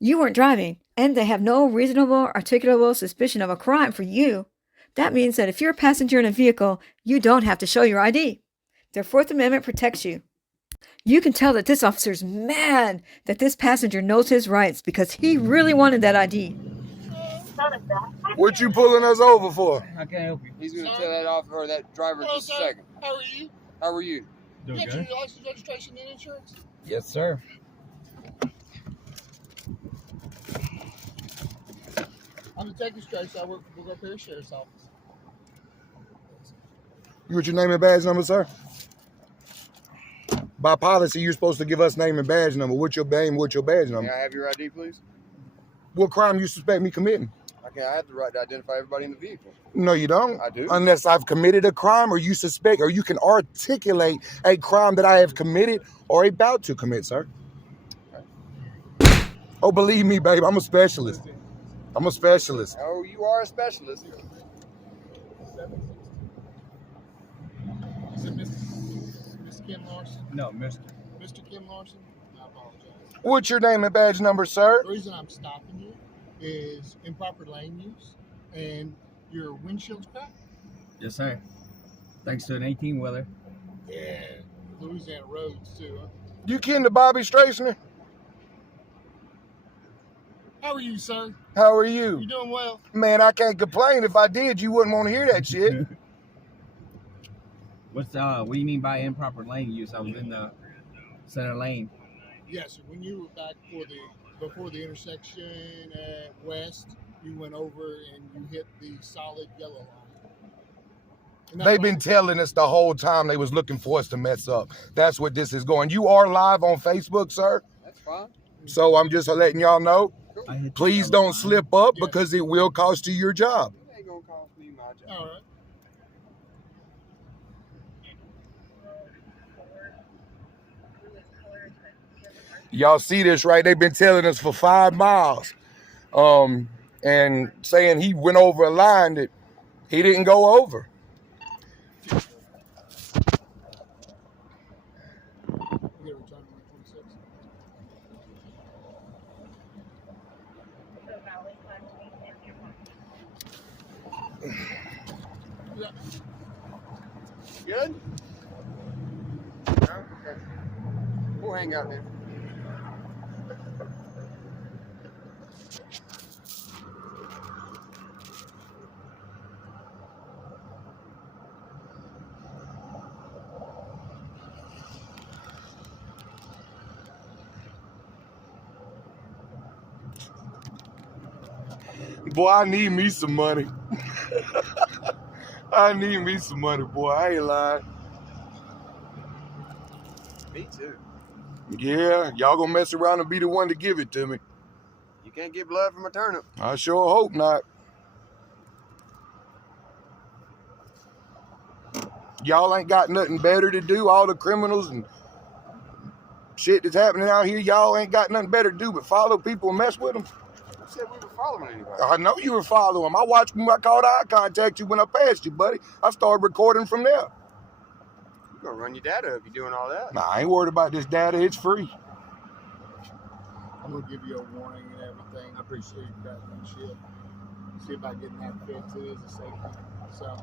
you weren't driving, and they have no reasonable articulable suspicion of a crime for you, that means that if you're a passenger in a vehicle, you don't have to show your ID. Their Fourth Amendment protects you. You can tell that this officer's mad that this passenger knows his rights because he really wanted that ID. What you pulling us over for? I can't help you. He's going to tell that officer or that driver in just a second. How are you? How are you? You got your license, registration, and insurance? Yes, sir. I'm Detective Strace. I work for the Repair Sheriff's Office. You got your name and badge number, sir? By policy, you're supposed to give us name and badge number. What's your name? What's your badge number? May I have your ID, please? What crime you suspect me committing? Okay, I have the right to identify everybody in the vehicle. No, you don't. I do. Unless I've committed a crime or you suspect or you can articulate a crime that I have committed or about to commit, sir. Okay. Oh, believe me, babe, I'm a specialist. I'm a specialist. Oh, you are a specialist. Is it Miss Kim Larson? No, Mr. Kim Larson? I apologize. What's your name and badge number, sir? The reason I'm stopping you is improper lane use and your windshield's cracked. Yes, sir. Thanks to an 18-wheeler. Yeah. Louisiana roads, too, huh? You kin to Bobby Straisner? How are you, sir? How are you? You doing well? Man, I can't complain. If I did, you wouldn't want to hear that shit. What do you mean by improper lane use? I was in the center lane. Yes, sir. When you were back before the intersection at West, you went over and you hit the solid yellow line. They've been telling us the whole time they was looking for us to mess up. That's what this is going. You are live on Facebook, sir. That's fine. So I'm just letting y'all know. Cool. Please don't slip up because it will cost you your job. It ain't going to cost me my job. All right. Y'all see this, right? They've been telling us for 5 miles and saying he went over a line that he didn't go over. Good? No? Okay. We'll hang out then. Boy, I need me some money. I need me some money, boy. I ain't lying. Me too. Yeah, y'all gonna mess around and be the one to give it to me. You can't get blood from a turnip. I sure hope not. Y'all ain't got nothing better to do. All the criminals and shit that's happening out here, y'all ain't got nothing better to do but follow people and mess with them. Who said we were following anybody? I know you were following them. I watched when I called eye contact you when I passed you, buddy. I started recording from there. You're going to run your data if you're doing all that. Nah, I ain't worried about this data. It's free. I'm going to give you a warning and everything. I appreciate that and shit. See about getting that fixed. It is a safety. So,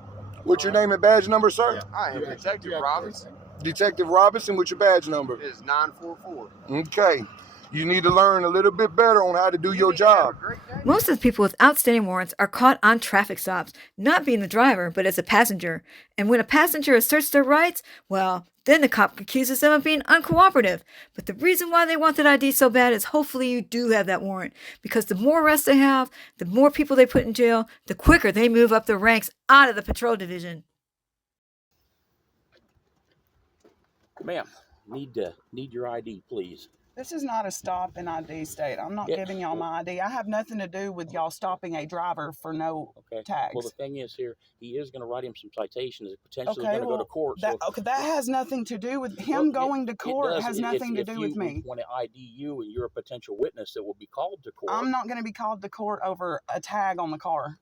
What's your name and badge number, sir? Yeah. I am Detective Robinson. Detective Robinson, what's your badge number? It is 944. Okay. You need to learn a little bit better on how to do your job. Most of the people with outstanding warrants are caught on traffic stops, not being the driver, but as a passenger. And when a passenger asserts their rights, well, then the cop accuses them of being uncooperative. But the reason why they want that ID so bad is hopefully you do have that warrant. Because the more arrests they have, the more people they put in jail, the quicker they move up the ranks out of the patrol division. Ma'am, need your ID, please. This is not a stop and ID state. I'm not giving y'all my ID. I have nothing to do with y'all stopping a driver for no tags. Well, the thing is here, he is going to write him some citations. It's potentially going to go to court. That has nothing to do with him going to court. Has nothing to do with me. If you want to ID you and you're a potential witness that will be called to court. I'm not going to be called to court over a tag on the car.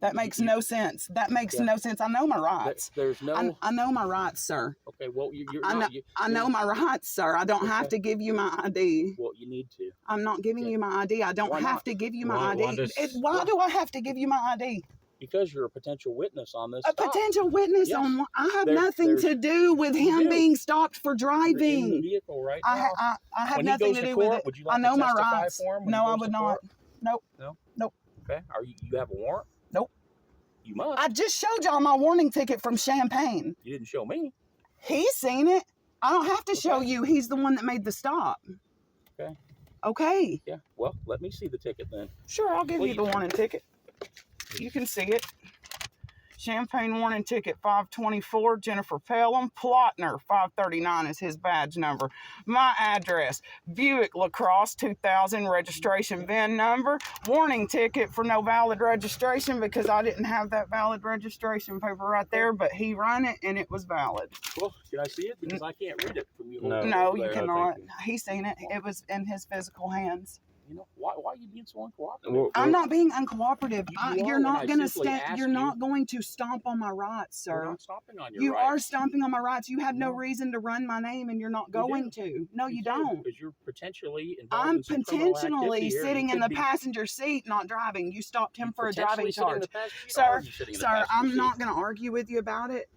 That makes no sense. That makes no sense. I know my rights. There's no. I know my rights, sir. Okay, well, I know my rights, sir. I don't have to give you my ID. Well, you need to. I'm not giving you my ID. I don't Why have not? to give you my ID. Why do I have to give you my ID? Because you're a potential witness on this. A potential witness Yes. on what? I have There- nothing there's- to do with You him do. being stopped for You're in the driving. vehicle right now. I have When he nothing goes to to do court, with it. would you like I know to my testify rights. for him when he No, I goes would to not. court? Nope. No. Nope. Okay. You have a warrant? Nope. You must. I just showed y'all my warning ticket from Champaign. You didn't show me. He's seen it. I don't have to show you. He's the one that made the stop. Okay. Okay. Yeah. Well, let me see the ticket then. Sure, I'll give you Please. the warning ticket. You can see it. Champaign warning ticket 524, Jennifer Pelham. Plotner 539 is his badge number. My address, Buick LaCrosse 2000, registration VIN number. Warning ticket for no valid registration because I didn't have that valid registration paper right there, but he ran it and it was valid. Well, can I see it? Because I can't read it from you. No. No, over you there. cannot. He's seen it. It was in his physical hands. You know, why are you being so uncooperative? Well, I'm not being uncooperative. You You're are not when I going to simply ask You're you. not going to stomp on my rights, We're sir. not stomping on your You are rights. stomping on my rights. You have no No. reason to run my name, and you're not You going do. to. No, you don't. Because you're potentially involved I'm in some criminal potentially activity here. sitting You in the could be passenger seat, not driving. You stopped him for a driving potentially sitting in charge. the passenger seat. Sir, Are you sitting in the Sir, passenger I'm seat? not going to argue with you about it.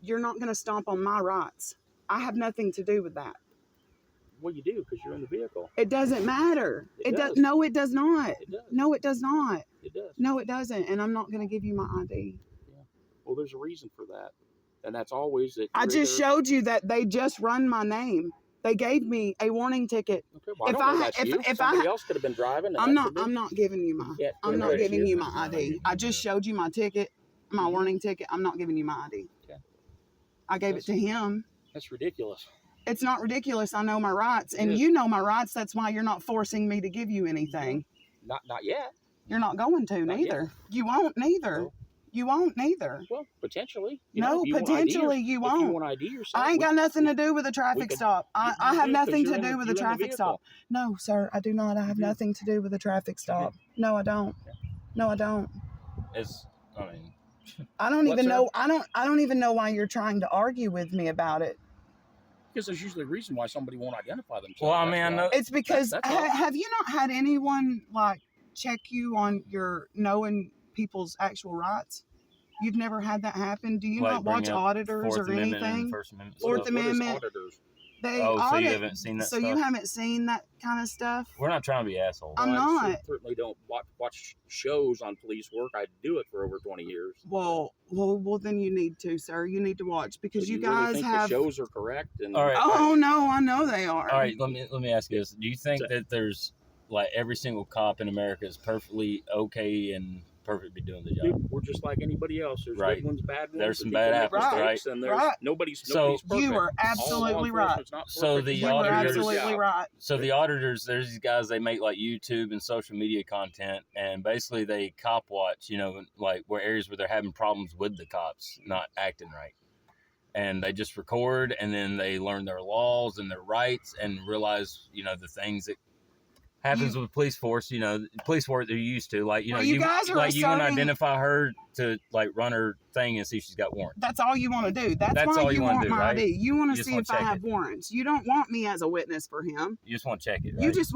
You're not going to stomp on my rights. I have nothing to do with that. Well, you do because you're in the vehicle. It doesn't matter. It does. No, it does not. It does. No, it does not. It does. No, it doesn't. And I'm not going to give you my ID. Well, there's a reason for that, and that's always that. I you're just either- showed you that they just run my name. They gave me a warning ticket. Okay, well, if I don't know I- that's if- you. if I- Somebody else could have been driving. and I'm that not. could be- I'm not giving you my. Yeah, I'm not correct. giving you my ID. I just showed you my ticket, my warning ticket. I'm not giving you my ID. Okay. I gave it to him. That's ridiculous. It's not ridiculous. I know my rights, and is. you know my rights. That's why you're not forcing me to give you anything. Not yet. You're not going to Not neither. You won't neither. No. You won't neither. Well, potentially. No, if you want potentially ID, you If won't. you want ID yourself, I ain't got nothing to do with a we traffic could- stop. I you have do, 'cause nothing you're to in the- do with a you're in the traffic stop. vehicle. No, sir, I do not. I have You do. nothing to do with a traffic stop. No, I don't. No, I don't. It's, I mean, I don't What, even sir? know. I don't even know why you're trying to argue with me about it. Because there's usually a reason why somebody won't identify themselves. well, I That's mean, I why. know. It's because That's all. have you not had anyone like check you on your knowing people's actual rights? You've never had that happen. Do you Like not watch bringing up auditors Fourth or Amendment and anything? First Amendment Fourth stuff. Amendment. Auditors? They Oh, so you audit. haven't seen that So stuff? you haven't seen that kind of stuff? We're not trying to be assholes. I'm Well, I not. certainly don't watch shows on police work. I do it for over 20 years. Well, then you need to, sir. You need to watch because So you really guys think have. the shows are correct. And All right. Oh no, I know they are. All right, let me ask you this: do you think So- that there's like every single cop in America is perfectly okay and perfectly doing the job? Dude, we're just like anybody else. There's Right. good ones, bad ones. There's and some people bad make apples, mistakes, right? And there's Right. nobody's So- perfect. You are All law absolutely right. enforcement's not So perfect. the You are auditors- absolutely right. So the auditors, there's these guys, they make like YouTube and social media content, and basically they cop watch, like where areas where they're having problems with the cops not acting right. And they just record, and then they learn their laws and their rights and realize, the things that happens with police force, police force they're used to. Like, Well, you guys are like you can asserting- identify her to like run her thing and see if she's got warrants. That's all you want to do. That's That's why all you you wanna want do, my right? ID. You want You to just see wanna if I check have it. warrants. You don't want me as a witness for him. You just want to check it, right? You just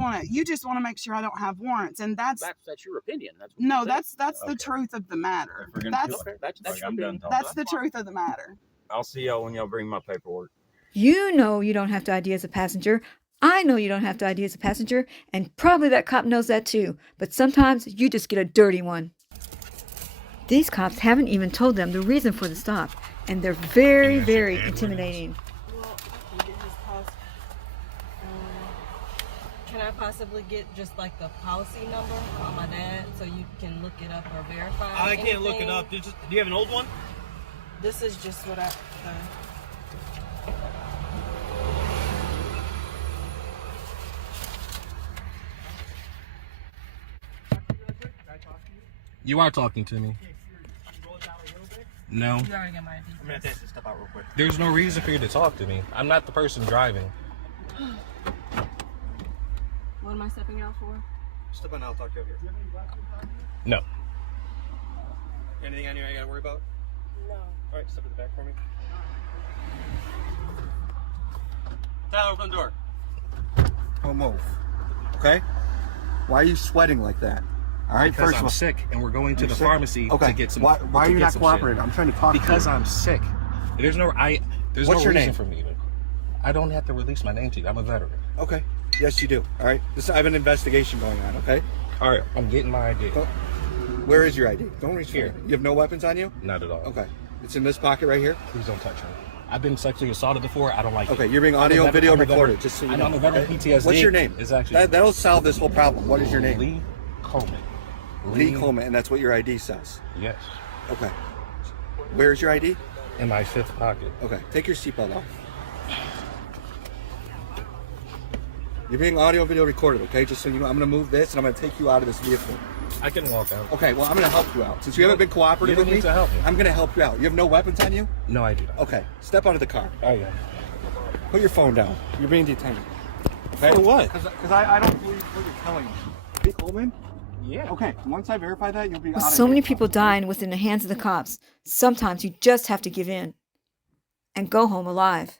want to make sure I don't have warrants, and that's That's your opinion. That's what no, you think. that's the Okay. truth of the matter. If we're gonna That's Okay, that's Like, your I'm done opinion. talking. that's the truth of the matter. I'll see y'all when y'all bring my paperwork. You know you don't have to ID as a passenger. I know you don't have to ID as a passenger, and probably that cop knows that too. But sometimes you just get a dirty one. These cops haven't even told them the reason for the stop, and they're very, very intimidating. Well, I can get his cost. Can I possibly get just like the policy number on my dad so you can look it up or verify? I can't look it anything? up. Do you have an old one? This is just what I. You are talking to me. No. You already got my ID. I'm gonna have to step out real quick. There's no reason for you to talk to me. I'm not the person driving. What am I stepping out for? Step on. I'll talk to you. No. Anything on here I gotta worry about? No. All right, step to the back for me. Tyler, open the door. Don't move. Okay? Why are you sweating like that? All right, Because first of I'm all, sick, and we're going to You're the sick? pharmacy Okay. to get some. Why are to you get not some cooperating? shit. I'm trying to talk Because to you. I'm sick. There's no What's no your reason name? for me to. I don't have to release my name to you. I'm a veteran. Okay. Yes, you do. All right. I have an investigation going on. Okay. All right, I'm getting my ID. Where is your ID? Don't reach Here. for it. You have no weapons on you? Not at all. Okay. It's in this pocket right here. Please don't touch me. I've been sexually assaulted before. I don't like Okay. it. You're being audio and video recorded. Just so you know. I'm a veteran okay? PTSD. What's your name? It's actually That'll solve this whole problem. What is your name? Lee Coleman. Lee Coleman, and that's what your ID says. Yes. Okay. Where's your ID? In my fifth pocket. Okay. Take your seatbelt off. You're being audio and video recorded, okay? Just so you know, I'm going to move this and I'm going to take you out of this vehicle. I can walk out. Okay, well, I'm going to help you out. Since you haven't been cooperative with You don't me, need to help me. I'm going to help you out. You have no weapons on you? No, I do not. Okay, step out of the car. Oh, yeah. Put your phone down. You're being detained. Okay? For what? Because I don't believe what you're telling me. Lee Coleman? Yeah. Okay, once I verify that, you'll be With out of so many handcuffs. people dying within the hands of the cops, sometimes you just have to give in and go home alive.